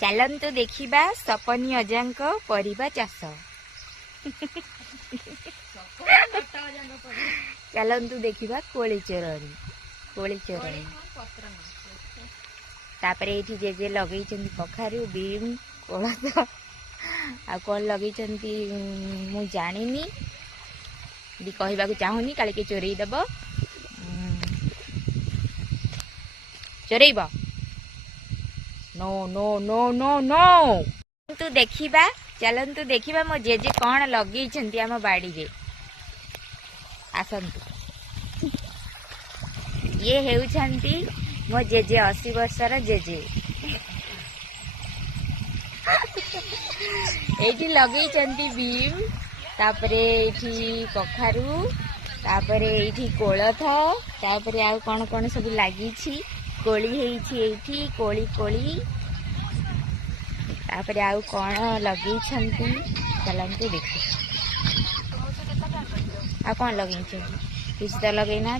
चलतु देखा सपनी अजांक परिबा चाष। चलतु देखा कोली चोरणी तापरे ये जेजे लगे कखारु बीम कोलथ आ कौन लगे मु जानी कहवाक चाहूनी काले के चोरई दब चोरईब no no no no no तू देखा चलतु देखा मो जेजे कौन लगे आम बाड़ी रे आसतु ये हेउछंती मो जेजे 80 वर्षर जेजे एठी लगे बीम तापरे एठी कखारु तापरे एठी कोलथ तापरे आ कौन कौन सब लगी कोली है कोली कोली तापरे आउ कौन लगे चलते देख आ कौन लगे किसी तो लगे ना।